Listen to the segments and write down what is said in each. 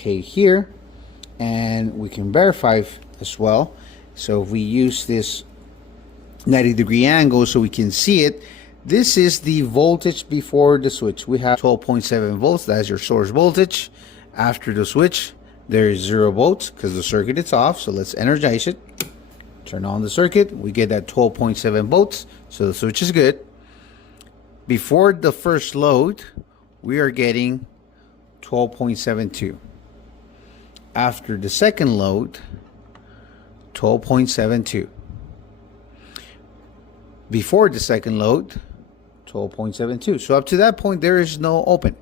okay here, and we can verify as well. So if we use this 90-degree angle so we can see it, this is the voltage before the switch. We have 12.7 volts. That's your source voltage. After the switch, there is 0 volts because the circuit is off. So let's energize it. Turn on the circuit. We get that 12.7 volts. So the switch is good. Before the first load, we are getting 12.72. After the second load, 12.72. Before the second load, 12.72. So up to that point, there is no open.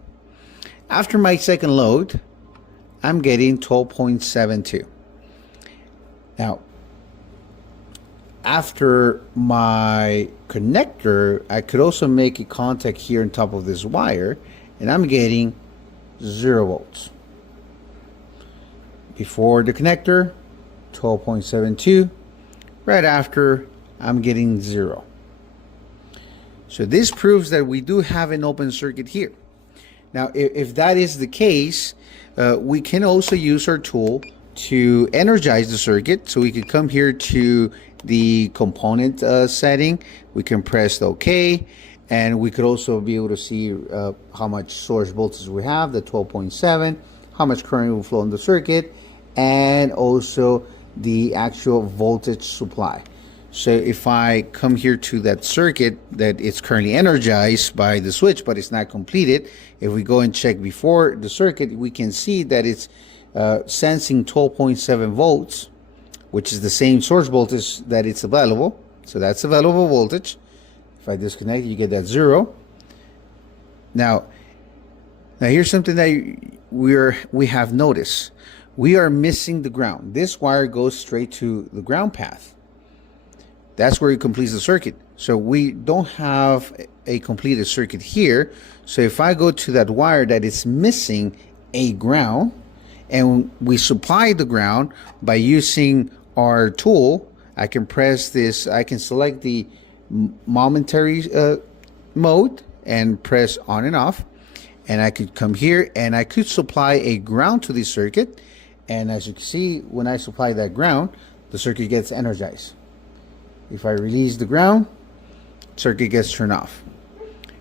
After my second load, I'm getting 12.72. Now, after my connector, I could also make a contact here on top of this wire, and I'm getting 0 volts. Before the connector, 12.72. Right after, I'm getting 0. So this proves that we do have an open circuit here. Now, if that is the case, we can also use our tool to energize the circuit. So we could come here to the component setting. We can press the OK, and we could also be able to see how much source voltage we have, the 12.7, how much current will flow in the circuit, and also the actual voltage supply. So if I come here to that circuit that it's currently energized by the switch, but it's not completed, if we go and check before the circuit, we can see that it's sensing 12.7 volts, which is the same source voltage that it's available. So that's available voltage. If I disconnect, you get that 0. Now here's something that we have noticed. We are missing the ground. This wire goes straight to the ground path. That's where it completes the circuit. So we don't have a completed circuit here. So if I go to that wire that is missing a ground, and we supply the ground by using our tool, I can press this, I can select the momentary mode and press on and off. And I could come here and I could supply a ground to this circuit. And as you can see, when I supply that ground, the circuit gets energized. If I release the ground, circuit gets turned off.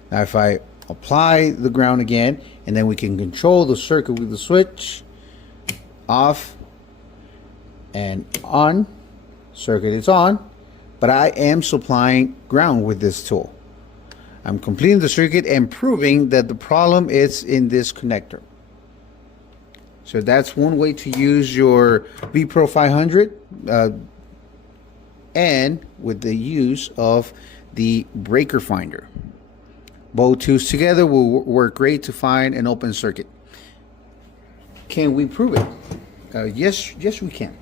Now if I apply the ground again, and then we can control the circuit with the switch, off and on, circuit is on, but I am supplying ground with this tool. I'm completing the circuit and proving that the problem is in this connector. So that's one way to use your V500 and with the use of the breaker finder. Both tools together will work great to find an open circuit. Can we prove it? Yes, we can.